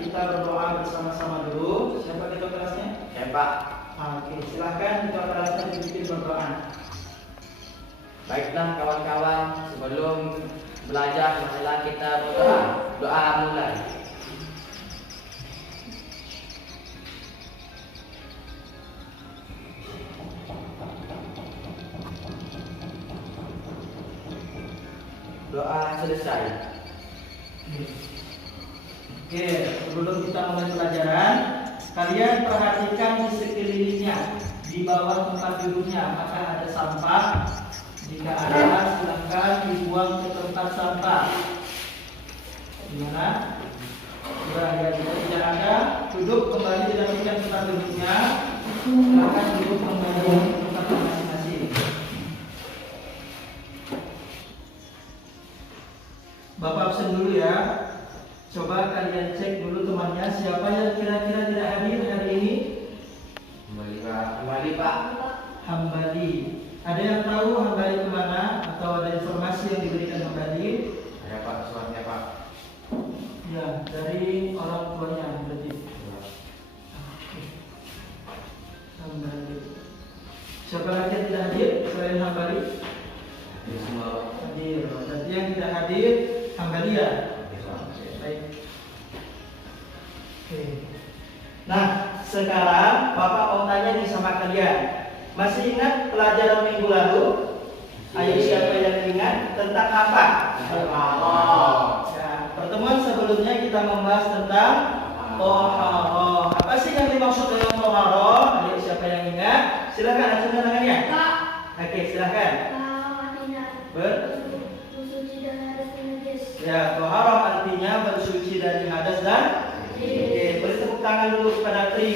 kita berdoa bersama-sama dulu. Siapa ketua kelasnya? Ya Pak. Oke, silahkan ketua kelasnya dipimpin berdoa. Baiklah kawan-kawan, sebelum belajar marilah kita berdoa. Doa mulai. Doa selesai. Oke, sebelum kita mulai pelajaran, kalian perhatikan di sekelilingnya, di bawah tempat duduknya, apakah ada sampah? Jika ada, silakan dibuang ke tempat sampah. Gimana? Ya, jika tidak ada, duduk kembali dirapikan tempat duduknya. Silakan duduk kembali di tempat masing-masing. Bapak absen dulu ya. Coba kalian cek dulu temannya, siapa yang kira-kira tidak hadir hari ini? Kembali Pak. Hambali. Ada yang tahu Hambali kemana? Atau ada informasi yang diberikan Hambali? Ada Pak, suratnya Pak. Ya, dari orang tuanya berarti. Hambali. Siapa lagi yang tidak hadir selain Hambali? Hadir. Berarti yang tidak hadir Hambali ya. Baik. Oke. Nah, sekarang Bapak mau tanya nih sama kalian. Masih ingat pelajaran minggu lalu? Ayo siapa yang ingat tentang apa? Ya, pertemuan sebelumnya kita membahas tentang toharoh. Apa sih yang dimaksud dengan toharoh? Ayo siapa yang ingat? Silakan acungkan tangannya. Pak. Oke, silakan. Bersuci dari hadas dan najis. Ya, toharoh artinya bersuci dari hadas dan oke, beri tepuk tangan dulu kepada Tri.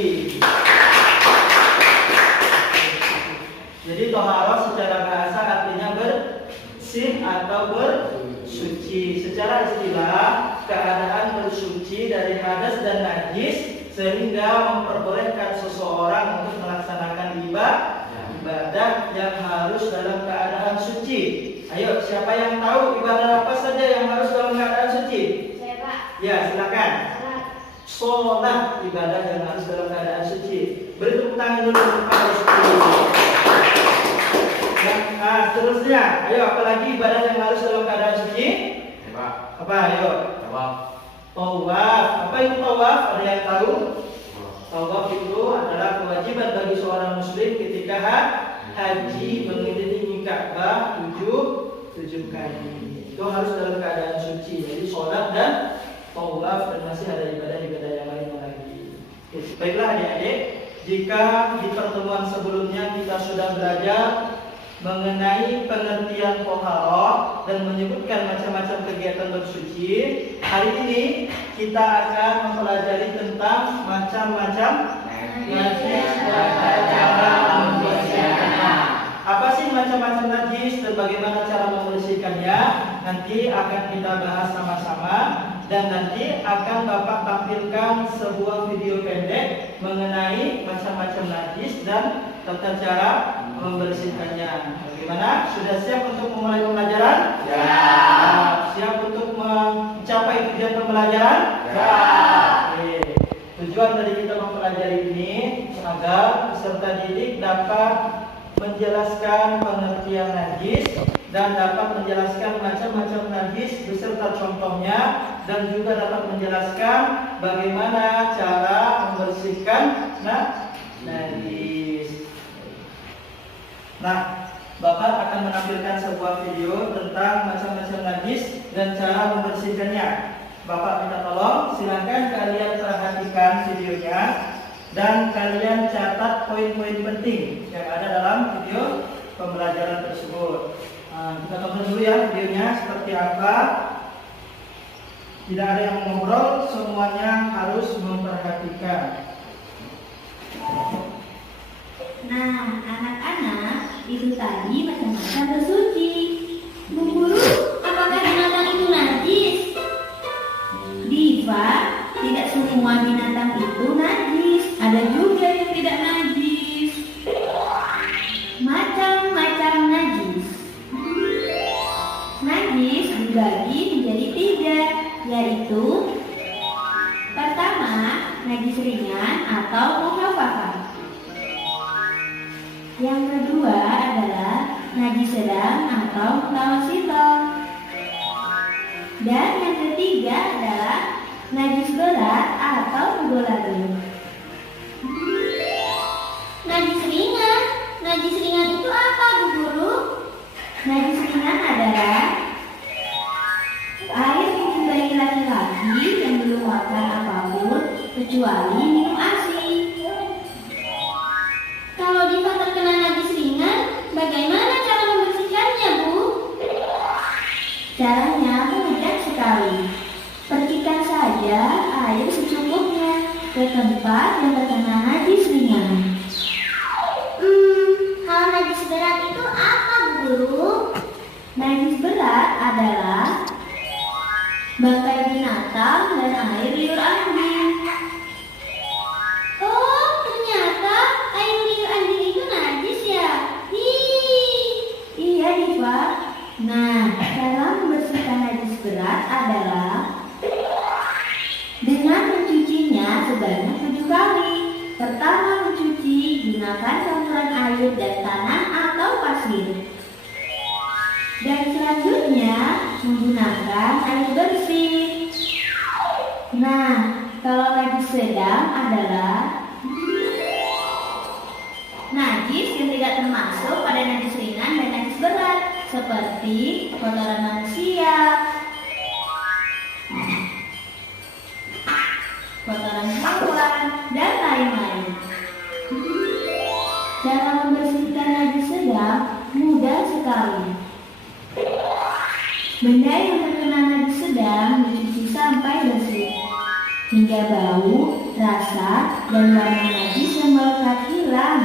Jadi toharoh secara bahasa artinya bersih atau bersuci. Secara istilah, keadaan bersuci dari hadas dan najis sehingga memperbolehkan seseorang untuk melaksanakan ibadah yang harus dalam keadaan suci. Ayo, siapa yang tahu ibadah apa saja yang harus dalam keadaan suci? Saya Pak. Ya, silakan. Salat. Sholat, ibadah yang harus dalam keadaan suci. Beri tepuk tangan dulu kepada suci. Nah, seterusnya, ayo apalagi ibadah yang harus dalam keadaan suci? Pak. Apa? Ayo. Jawab. Tawaf. Apa itu tawaf? Ada yang tahu? Tawaf itu adalah kewajiban bagi seorang muslim ketika haji mengelilingi Ka'bah tujuh kali. Itu harus dalam keadaan suci. Jadi sholat dan tawaf, dan masih ada ibadah-ibadah yang lainnya lagi. Oke, baiklah adik-adik, jika di pertemuan sebelumnya kita sudah belajar mengenai pengertian toharoh dan menyebutkan macam-macam kegiatan bersuci, hari ini kita akan mempelajari tentang macam-macam najis dan cara membersihkannya. Apa sih macam-macam najis dan bagaimana cara membersihkannya? Nanti akan kita bahas sama-sama, dan nanti akan Bapak tampilkan sebuah video pendek mengenai macam-macam najis dan tata cara membersihkannya. Bagaimana? Sudah siap untuk memulai pembelajaran? Ya. Siap untuk mencapai tujuan pembelajaran? Ya. Oke. Tujuan dari kita mempelajari ini agar peserta didik dapat menjelaskan pengertian najis dan dapat menjelaskan macam-macam najis beserta contohnya, dan juga dapat menjelaskan bagaimana cara membersihkan najis. Nah, Bapak akan menampilkan sebuah video tentang macam-macam najis dan cara membersihkannya. Bapak minta tolong, silakan kalian perhatikan videonya dan kalian catat poin-poin penting yang ada dalam video pembelajaran tersebut. Kita tonton dulu ya videonya seperti apa. Tidak ada yang ngobrol, semuanya harus memperhatikan. Nah, anak-anak, itu tadi macam-macam bersuci. Bu Guru, apakah binatang itu najis? Diva, tidak semua binatang itu najis. Ada juga yang tidak najis. Macam-macam najis. Najis dibagi menjadi 3, yaitu pertama, atau mukhafafah. Yang kedua adalah najis sedang atau mutawassithah. Dan yang ketiga adalah najis berat atau mughaladh. Najis ringan. Najis ringan itu apa, Bu Guru? Najis ringan adalah air menyumbangi laki-laki yang belum makan apapun kecuali minum ASI. Kalau Diva terkena najis ringan, bagaimana cara membersihkannya, Bu? Caranya mudah sekali. Percikan saja air secukupnya ke tempat yang terkena najis ringan. Kalau najis berat itu apa, Bu Guru? Najis berat adalah bangkai binatang dan air liur anjing. Oh, ternyata air liur anjing itu najis ya? Iya, Diva. Nah, cara membersihkan najis berat adalah dengan mencucinya sebanyak 7 kali. Pertama mencuci, gunakan campuran air dan tanah atau pasir. Dan selanjutnya menggunakan air bersih. Nah, kalau najis sedang adalah najis yang tidak termasuk pada najis ringan dan najis berat, seperti kotoran manusia, kotoran hewan, dan lain-lain. Cara membersihkan najis sedang mudah sekali. Benda yang terkena najis sedang dicuci sampai bersih, hingga bau, rasa, dan warna najis yang melekat hilang.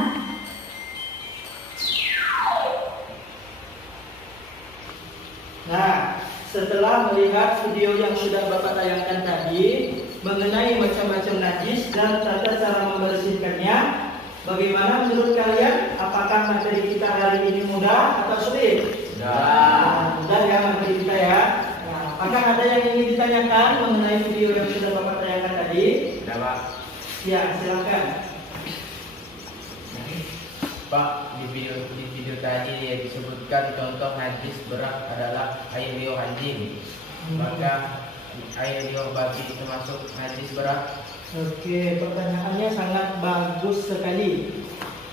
Nah, setelah melihat video yang sudah Bapak tayangkan tadi mengenai macam-macam najis dan tata cara membersihkannya, bagaimana menurut kalian? Apakah materi kita hari ini mudah atau sulit? Mudah ya materi kita ya. Nah, apakah ada yang ingin ditanyakan mengenai video yang sudah Bapak tayangkan tadi? Sudah, Pak. Ya, silakan. Pak, di video tadi ya disebutkan contoh najis berat adalah air liur anjing. Maka air liur babi termasuk najis berat. Oke, pertanyaannya sangat bagus sekali.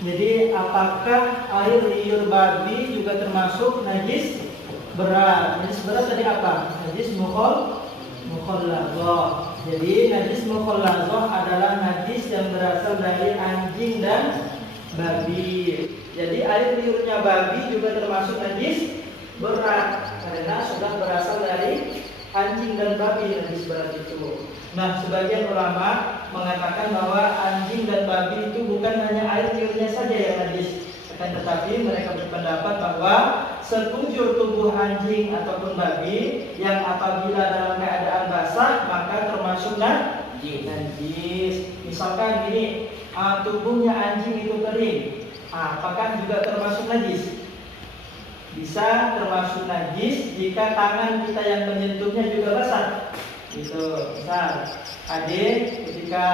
Jadi, apakah air liur babi juga termasuk najis berat? Najis berat tadi apa? Najis mukhalladhah. Jadi, najis mukhalladhah adalah najis yang berasal dari anjing dan babi. Jadi air liurnya babi juga termasuk najis berat karena sudah berasal dari anjing dan babi najis berat itu. Nah, sebagian ulama mengatakan bahwa anjing dan babi itu bukan hanya air liurnya saja yang najis, akan tetapi mereka berpendapat bahwa sekujur tubuh anjing ataupun babi yang apabila dalam keadaan basah maka termasuk najis. Misalkan gini, tubuhnya anjing itu kering, apakah juga termasuk najis? Bisa termasuk najis jika tangan kita yang menyentuhnya juga basah. Gitu. Misal, adik ketika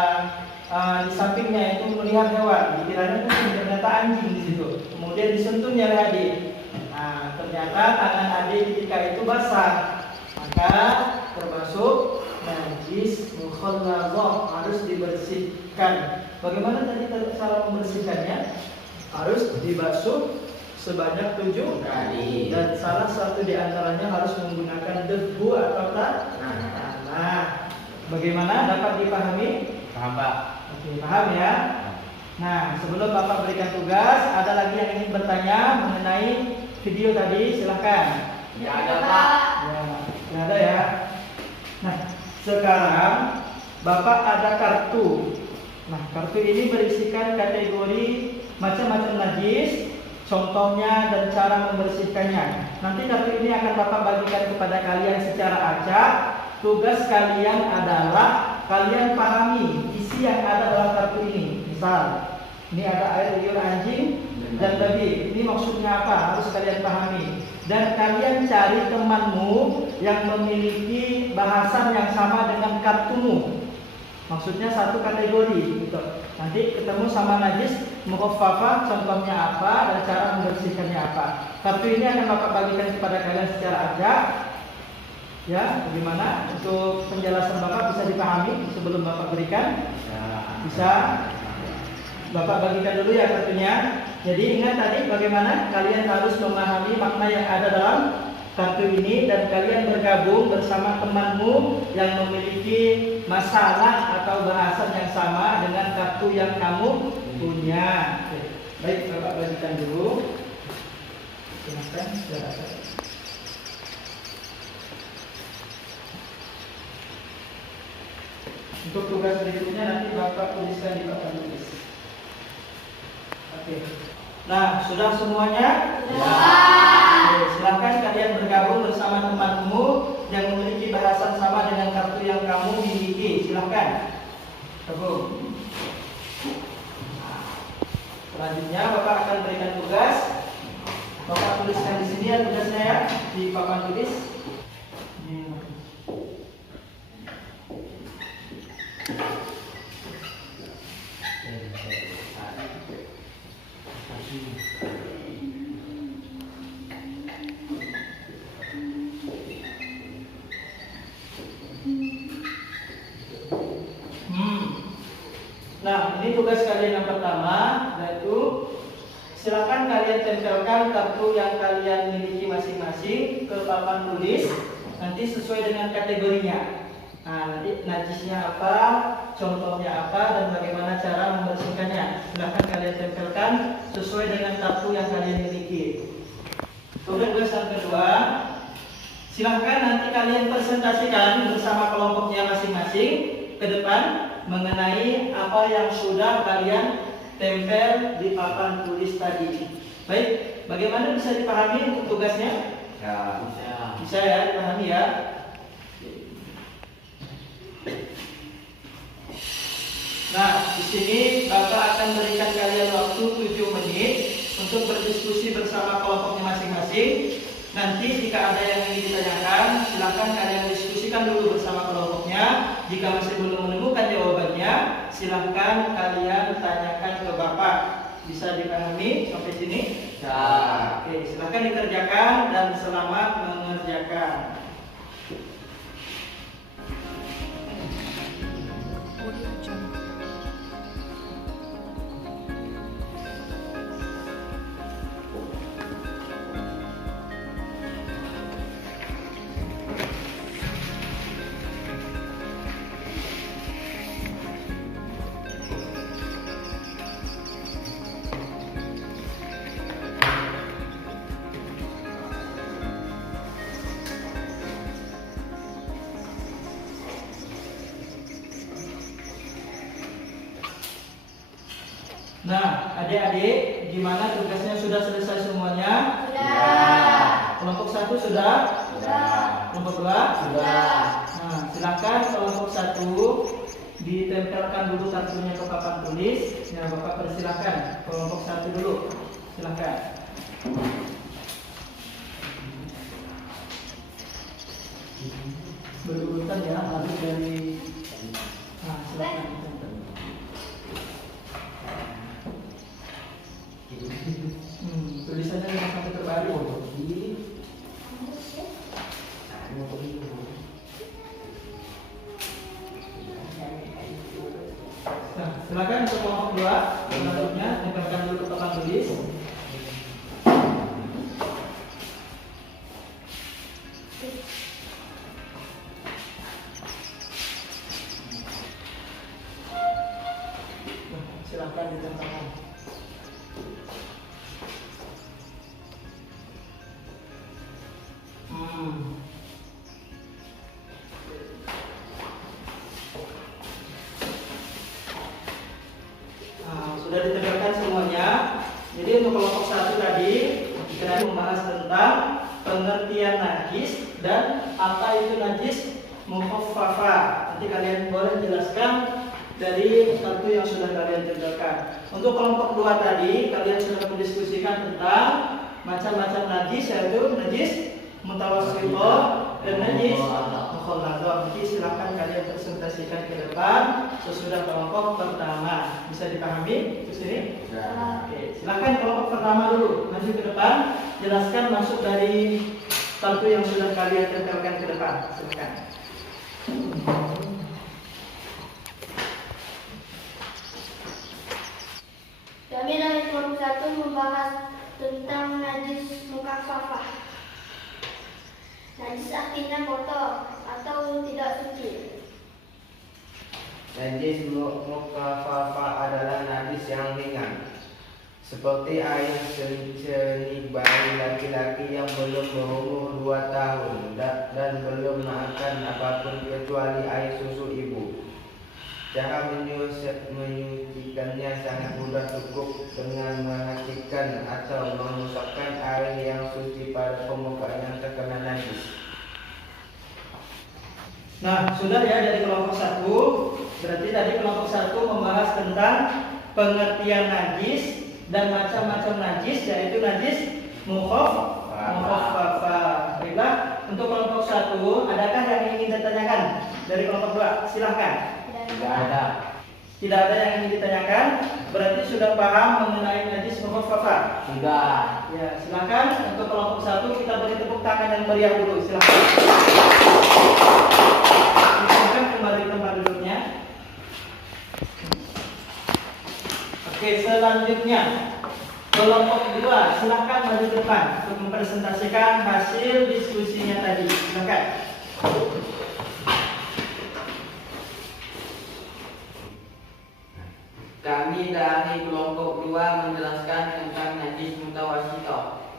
di sampingnya itu melihat hewan, dikiranya itu ternyata anjing di situ. Kemudian disentuhnya oleh adik. Nah, ternyata tangan adik ketika itu basah, maka termasuk najis mukhalladhah, harus dibersihkan. Bagaimana tadi cara membersihkannya? Harus dibasuh sebanyak 7 kali. Dan salah satu di antaranya harus menggunakan debu atau tanah. Bagaimana? Dapat dipahami? Paham, Pak? Oke, paham ya? Nah, sebelum Bapak berikan tugas, ada lagi yang ingin bertanya mengenai video tadi? Silahkan. Ya ada, Pak. Ya ada ya. Nah, sekarang Bapak ada kartu. Nah, kartu ini berisikan kategori macam-macam najis, contohnya dan cara membersihkannya. Nanti kartu ini akan Bapak bagikan kepada kalian secara acak. Tugas kalian adalah kalian pahami isi yang ada dalam kartu ini. Misal, ini ada air liur anjing dan babi. Ini maksudnya apa? Harus kalian pahami. Dan kalian cari temanmu yang memiliki bahasan yang sama dengan kartumu. Maksudnya satu kategori gitu. Nanti ketemu sama najis mukhaffafah, contohnya apa dan cara membersihkannya apa. Kartu ini akan Bapak bagikan kepada kalian secara acak. Ya, bagaimana untuk penjelasan Bapak bisa dipahami sebelum Bapak berikan? Bisa. Bapak bagikan dulu ya kartunya. Jadi ingat tadi bagaimana kalian harus memahami makna yang ada dalam kartu ini dan kalian bergabung bersama temanmu yang memiliki masalah atau bahasan yang sama dengan kartu yang kamu punya. Oke. Baik, Bapak bagikan dulu. Silakan. Untuk tugas berikutnya nanti Bapak tuliskan di papan tulis. Oke. Nah, sudah semuanya? Ya. Silahkan kalian bergabung bersama temanmu yang memiliki bahasan sama dengan kartu yang kamu miliki. Silahkan gabung. Selanjutnya Bapak akan berikan tugas. Bapak tuliskan di sini ya tugasnya ya, di papan tulis. Nah, ini tugas kalian yang pertama, yaitu silakan kalian tempelkan kartu yang kalian miliki masing-masing ke papan tulis, nanti sesuai dengan kategorinya. Nah, nanti najisnya apa, contohnya apa, dan bagaimana cara membersihkannya. Silakan kalian tempelkan sesuai dengan kartu yang kalian miliki. Tugas yang kedua, silakan nanti kalian presentasikan bersama kelompoknya masing-masing ke depan mengenai apa yang sudah kalian tempel di papan tulis tadi. Baik, bagaimana bisa dipahami untuk tugasnya? Ya, bisa. Bisa ya, dipahami ya. Nah, di sini Bapak akan berikan kalian waktu 7 menit untuk berdiskusi bersama kelompoknya masing-masing. Nanti jika ada yang ingin ditanyakan, silakan kalian diskusikan dulu bersama kelompoknya. Jika masih belum menemukan jawabannya, silakan kalian tanyakan ke Bapak. Bisa dipahami sampai sini? Ya. Oke, silakan dikerjakan dan selamat mengerjakan. Nah, adik-adik, gimana tugasnya sudah selesai semuanya? Sudah. Kelompok 1 sudah? Sudah. Kelompok 2? Sudah. Nah, silakan kelompok 1 ditempelkan dulu kartunya ke papan tulis. Ya, Bapak persilakan kelompok 1 dulu. Silakan. Berurutan ya, habis dari. Nah, silakan ditempel. Tulisannya jangan sampai terbalik. Nah, silakan untuk kelompok 2 selanjutnya tempelkan dulu ke papan tulis. Silakan ditempelkan. Sudah ditempelkan semuanya. Jadi untuk kelompok 1 tadi kita membahas tentang pengertian najis dan apa itu najis mukhaffafah. Nanti kalian boleh jelaskan dari kartu yang sudah kalian tempelkan. Untuk kelompok 2 tadi kalian sudah mendiskusikan tentang macam-macam najis, yaitu najis mutawassithah dan najis mukhalladah. Nanti silakan kalian presentasikan ke depan sesudah kelompok pertama. Bisa dipahami ke sini? Oke, silakan kelompok pertama dulu maju ke depan, jelaskan maksud dari kartu yang sudah kalian tempelkan ke depan. Silakan. Kami dari kelompok 1 membahas tentang najis mukaffafah. Najis artinya kotor atau tidak suci. Najis mukaffafah adalah najis yang ringan, seperti air seni bayi laki-laki yang belum berumur 2 tahun dan belum makan apapun kecuali air susu ibu. Cara menyucikannya sangat mudah, cukup dengan menghancurkan atau mengusapkan air yang suci pada permukaan yang terkena najis. Nah, sudah ya dari kelompok 1. Berarti tadi kelompok 1 membahas tentang pengertian najis dan macam-macam najis, yaitu najis mukhaffafah. Baiklah, untuk kelompok 1 adakah yang ingin ditanyakan dari kelompok 2? Silahkan. Tidak ada. Tidak ada yang ingin ditanyakan. Berarti sudah paham mengenai najis mukhaffafah? Tidak. Ya, silakan untuk kelompok 1 kita beri tepuk tangan yang meriah dulu. Silakan. Silakan kembali tempat duduknya. Oke, selanjutnya kelompok 2 silakan maju ke depan untuk mempresentasikan hasil diskusinya tadi. Silakan. Kami dari kelompok 2 menjelaskan tentang najis mutawassithah.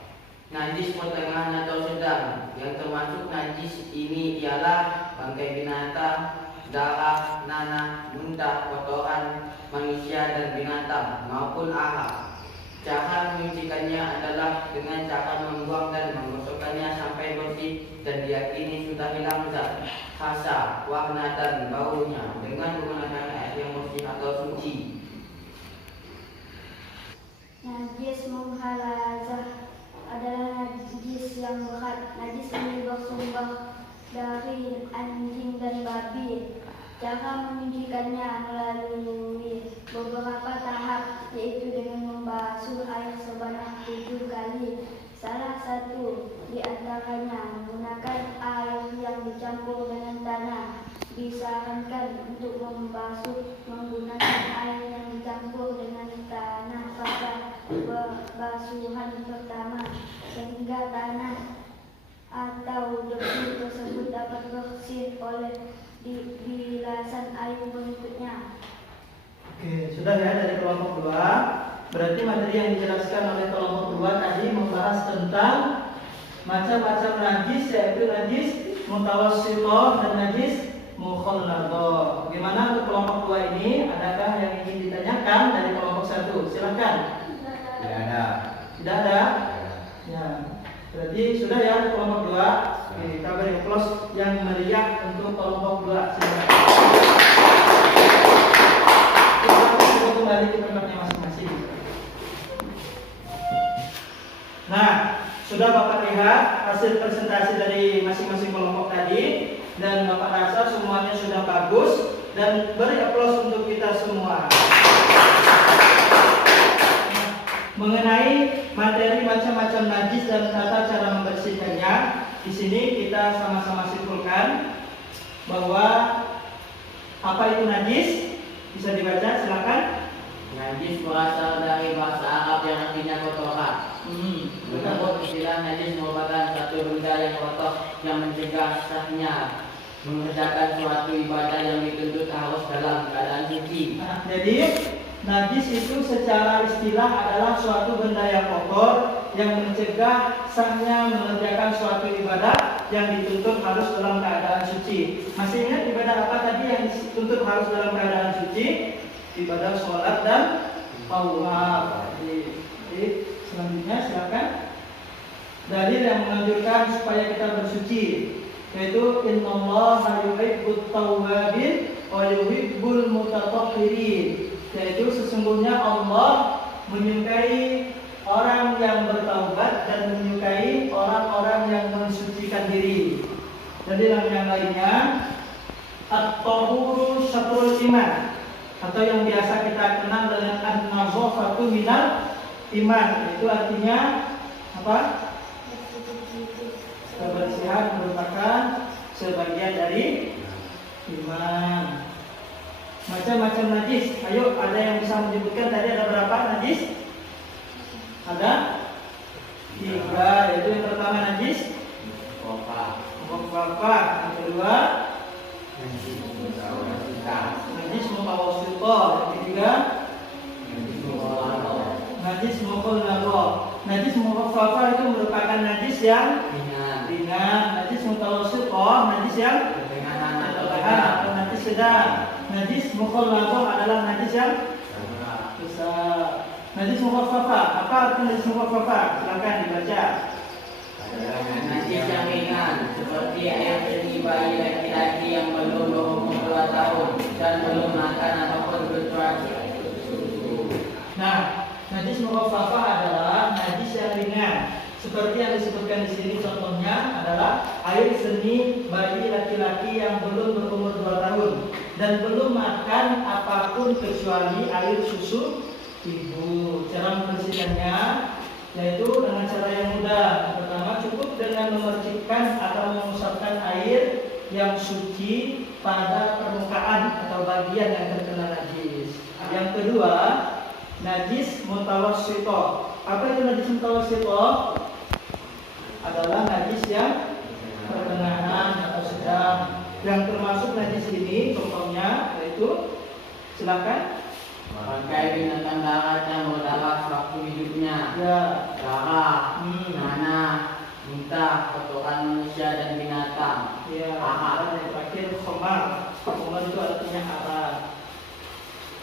Najis pertengahan atau sedang. Yang termasuk najis ini ialah bangkai binatang, darah, nanah, muntah, kotoran manusia dan binatang maupun arak. Cara menyucikannya adalah dengan cara membuang dan menggosokkannya sampai bersih dan diyakini sudah hilang zat, rasa, warna dan baunya dengan menggunakan air yang bersih atau suci. Najis mukhalazah adalah najis yang berat. Najis ini bersumber dari anjing dan babi. Cara menyucikannya melalui beberapa tahap, yaitu dengan membasuh air sebanyak 7 kali. Salah satu di antaranya menggunakan air yang dicampur dengan tanah. Disarankan untuk membasuh menggunakan air yang dicampur dengan tanah pada basuhan pertama, sehingga tanah atau debu tersebut dapat bersih oleh bilasan air berikutnya. Oke, sudah ya dari kelompok 2. Berarti materi yang dijelaskan oleh kelompok 2 tadi membahas tentang macam-macam najis, yaitu najis mutawassithah dan najis mukhalladah. Bagaimana untuk kelompok 2 ini? Adakah yang ingin ditanyakan dari kelompok 1? Silakan. Tidak ada. Tidak ada? Ya. Berarti sudah ya untuk kelompok 2. Oke, kita beri aplaus yang meriah untuk kelompok 2. Silakan. Kita kembali ke tempatnya masing-masing. Nah, sudah Bapak lihat hasil presentasi dari masing-masing kelompok tadi, dan Bapak rasa semuanya sudah bagus, dan beri aplaus untuk kita semua. Mengenai materi macam-macam najis dan tata cara membersihkannya, di sini kita sama-sama simpulkan bahwa apa itu najis? Bisa dibaca, silakan. Najis berasal dari bahasa Arab yang artinya kotoran. Menurut istilah najis merupakan satu benda yang kotor yang mencegah sahnya mengerjakan suatu ibadah yang dituntut harus dalam keadaan suci. Nah, jadi najis itu secara istilah adalah suatu benda yang kotor yang mencegah sahnya mengerjakan suatu ibadah yang dituntut harus dalam keadaan suci. Masih ingat ibadah apa tadi yang dituntut harus dalam keadaan suci? Ibadah sholat dan tawaf. Jadi selanjutnya silakan. Dalil yang menganjurkan supaya kita bersuci, yaitu innallaha yuhibbut tawwabin wa yuhibbul mutatahhirin. Yaitu sesungguhnya Allah menyukai orang yang bertaubat dan menyukai orang-orang yang mensucikan diri. Jadi yang lainnya at-tahuru syatrul iman, atau yang biasa kita kenal dengan an-nazafatu minal iman. Itu artinya apa? Kebersihan merupakan sebagian dari iman. Macam-macam najis. Ayo, ada yang bisa menyebutkan tadi ada berapa najis? Ada 3. Yaitu yang pertama najis Mukhafafah, yang kedua najis mutawasithah, yang ketiga najis mukhalladhah. Najis mukhafafah itu merupakan najis yang ringan. Najis mutawasithah najis yang pertengahan atau najis sedang. Najis mukhalladhah adalah najis yang besar. Najis mukhafafah, apa arti najis mukhafafah? Silakan dibaca. Najis yang ringan seperti air kecil bayi laki-laki yang belum berumur 2 tahun dan belum makan ataupun bersuara. Nah, najis mukhafafah adalah najis yang ringan. Seperti yang disebutkan di sini, contohnya adalah air seni bayi laki-laki yang belum berumur 2 tahun dan belum makan apapun kecuali air susu ibu. Cara membersihkannya yaitu dengan cara yang mudah. Pertama, cukup dengan memercikkan atau mengusapkan air yang suci pada permukaan atau bagian yang terkena najis. Yang kedua, najis mutawassithah. Apa itu najis mutawassithah? Adalah najis yang pertengahan atau sedang. Yang termasuk najis ini contohnya yaitu, silakan. Bangkai binatang darat yang berdarah sewaktu hidupnya, darah, nanah, muntah, kotoran manusia dan binatang. Arak yang terakhir khamar. Khamar itu artinya arak.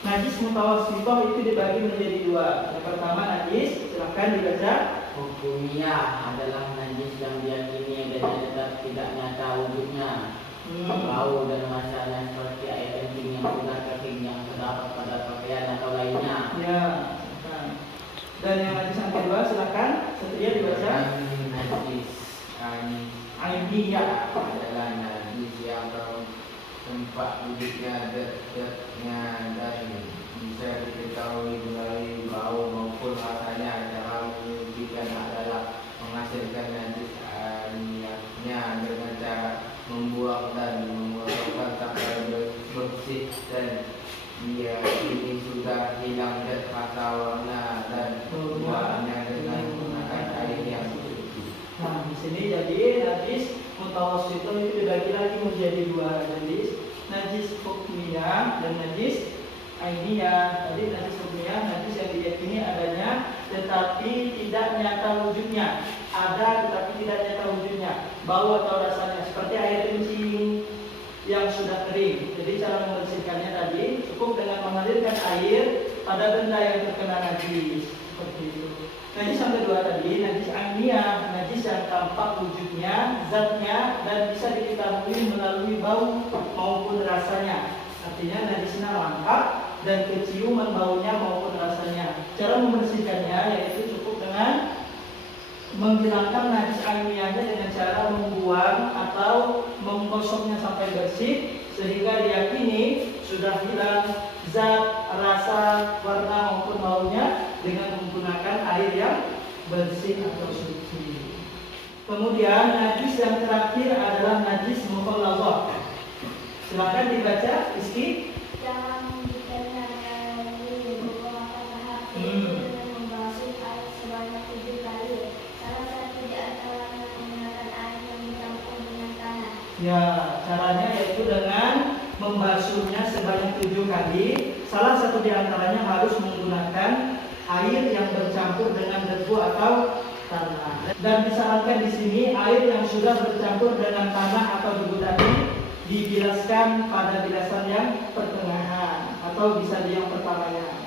Najis mutawassithah itu dibagi menjadi 2. Yang pertama najis, silakan dibaca. Hukumiyah adalah najis yang diyakini adanya tetap tidak nyata wujudnya. Bau dan rasanya seperti air kencing yang sudah kering yang terdapat pada pakaian atau lainnya. Dan yang najis yang kedua, silakan Satria dibaca. Najis Ainiyah adalah najis yang tempat wujudnya dekatnya dan bisa diketahui melalui bau maupun rasanya. Cara menyucikan adalah menghasilkan najis ainiyahnya dengan cara membuang dan mengeluarkan sampai bersih dan dia ini sudah hilang zat rasa warna dan warnanya dengan menggunakan air yang suci. Nah, di sini jadi najis mutawassithah itu dibagi lagi menjadi 2 najis. Najis hukmiyah dan najis ainiyah. Tadi najis hukmiyah, najis yang diyakini adanya tetapi tidak nyata wujudnya. Ada tetapi tidak nyata wujudnya. Bau atau rasanya seperti air kencing yang sudah kering. Jadi cara membersihkannya tadi cukup dengan mengalirkan air pada benda yang terkena najis. Seperti itu. Najis yang kedua tadi, najis ainiyah, najis yang tampak wujudnya, zatnya dan bisa diketahui melalui bau maupun rasanya. Artinya najisnya lengkap dan keciuman baunya maupun rasanya. Cara membersihkannya yaitu cukup dengan menghilangkan najis ainiyahnya dengan cara membuang atau menggosoknya sampai bersih sehingga diyakini sudah hilang zat, rasa, warna maupun baunya dengan menggunakan air yang bersih atau suci. Kemudian najis yang terakhir adalah najis mukhalladhah. Silakan dibaca, Rizky. Jangan dikenal beberapa tahap dengan membasuh air sebanyak 7 kali. Salah satu di antaranya menggunakan air yang dicampur dengan tanah. Ya, caranya yaitu dengan membasuhnya sebanyak 7 kali. Salah satu di antaranya harus menggunakan air yang bercampur dengan debu atau tanah. Dan disarankan di sini air yang sudah bercampur dengan tanah atau debu tadi dibilaskan pada bilasan yang pertengahan atau bisa di yang pertamanya.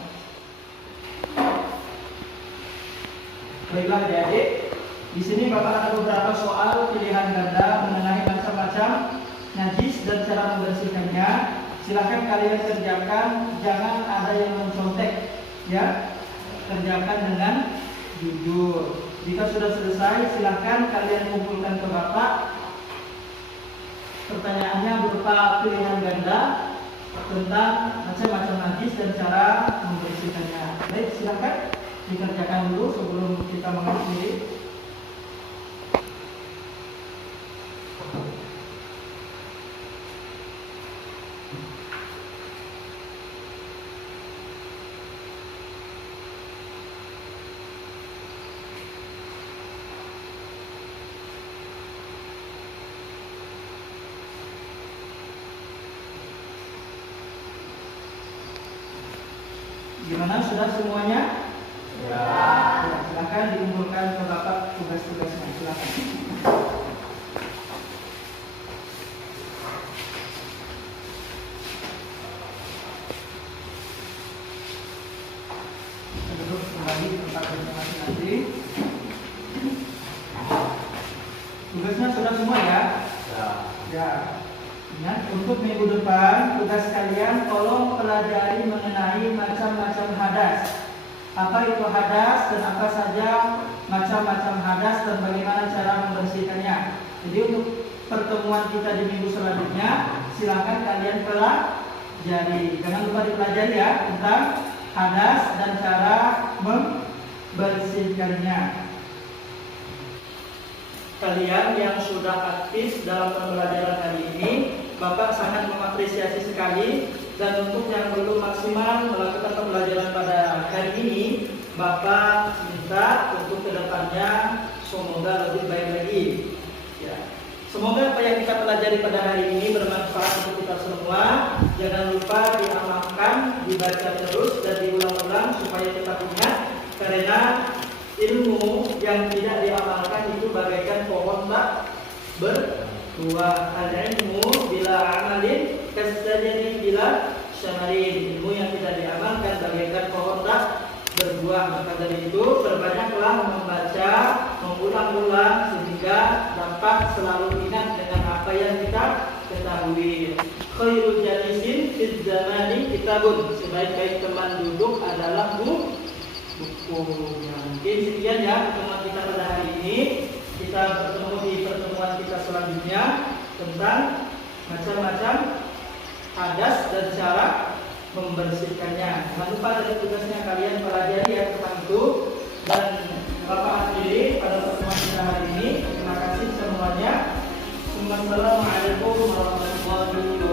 Baiklah adik-adik, di sini Bapak ada beberapa soal pilihan ganda mengenai macam-macam najis dan cara membersihkannya. Silakan kalian kerjakan, jangan ada yang mencontek, ya. Kerjakan dengan jujur. Jika sudah selesai, silakan kalian kumpulkan ke Bapak. Pertanyaannya berupa pilihan ganda tentang macam-macam najis dan cara membersihkannya. Baik, silakan dikerjakan dulu sebelum kita mengakhiri. Gimana, sudah semuanya? Ya. Silakan dikumpulkan ke Bapak tugas-tugasnya. Silakan. Duduk kembali di tempat masing-masing. Tugasnya sudah semua ya? Ya. Ingat, untuk minggu depan tugas kalian tolong pelajari mengenai macam-macam hadas. Apa itu hadas dan apa saja macam-macam hadas dan bagaimana cara membersihkannya. Jadi untuk pertemuan kita di minggu selanjutnya silakan kalian pelajari. Jangan lupa dipelajari ya tentang hadas dan cara membersihkannya. Kalian yang sudah aktif dalam pembelajaran hari ini, Bapak sangat mengapresiasi sekali. Dan untuk yang belum maksimal melakukan pembelajaran pada hari ini, Bapak minta untuk kedepannya semoga lebih baik lagi. Ya. Semoga apa yang kita pelajari pada hari ini bermanfaat untuk kita semua. Jangan lupa diamalkan, dibaca terus dan diulang-ulang supaya kita ingat. Karena ilmu yang tidak diamalkan itu bagaikan pohon tak berbuah. Al-ilmu bila amalin kasajari bila syamarin. Ilmu yang tidak diamalkan bagaikan pohon tak berbuah. Maka dari itu berbanyaklah membaca, mengulang-ulang sehingga dapat selalu ingat dengan apa yang kita ketahui. Khairul jalisin fid zamani kitabun. Sebaik-baik teman duduk adalah buku. Mungkin sekian ya pertemuan kita pada hari ini. Kita bertemu di pertemuan kita selanjutnya tentang macam-macam hadas dan cara membersihkannya. Jangan lupa dari tugasnya kalian pelajari ya tentang itu. Dan Bapak akhiri pada pertemuan kita hari ini. Terima kasih semuanya. Wassalamualaikum warahmatullahi wabarakatuh.